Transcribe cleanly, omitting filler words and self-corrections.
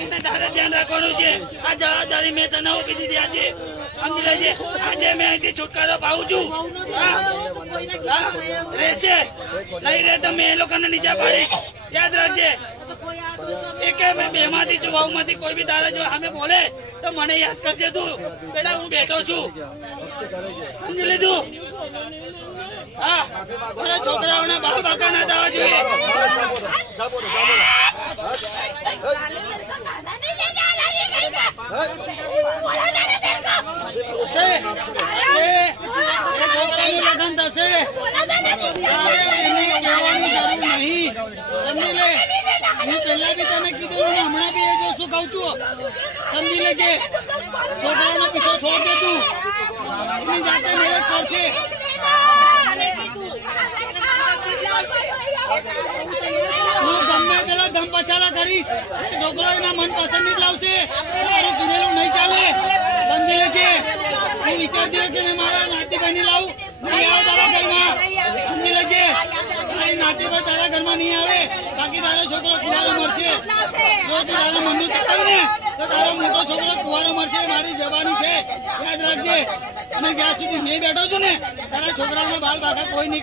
એને તારે ધ્યાન રાખવાનું છે આ જવાબદારી મેં તને આપી દીધી આજે સમજી લેજે આજે મેં અહીંથી છુટકારો પાઉં છું રહેશે નહીં રહે તો મેં એ લોકોને નીચે પાડીશ યાદ રાખજે એક મેં બેમાંથી છું વહુમાંથી કોઈ બી તારા જો સામે બોલે તો મને યાદ કરજે તું બેટા હું બેઠો છું સમજી લીધું હા મારા છોકરાઓના બાલ બાકા ના થવા જોઈએ છોકરાનું લગ્ન થશે એને કહેવાની જરૂર નહીં સમજી લે હું પહેલા બી તને કીધું હમણાં બી એ જો શું કહું છું સમજી લેજે છોકરાનો પીછો છોડ દે તું એની જાતે મેરેજ કરશે હું ગમે તેલા ધમ પછાડા કરીશ છોકરો એના મન પસંદ જ લાવશે તારું કીધેલું નહીં ચાલે સમજી લેજે હું વિચારતી કે મેં મારા નાતીભાઈને લાવું નહીં આવે તારા ઘરમાં સમજી લેજે તારી નાતીભાઈ તારા ઘરમાં નહીં આવે બાકી તારો છોકરો કુવારો મરશે જો તું તારા મમ્મી ચકાવી ને તો તારો મોટો છોકરો કુવારો મરશે મારી જવાની છે યાદ રાખજે અને જ્યાં સુધી નહીં બેઠો છું ને તારા છોકરાઓનો બાલ બાકા કોઈ નહીં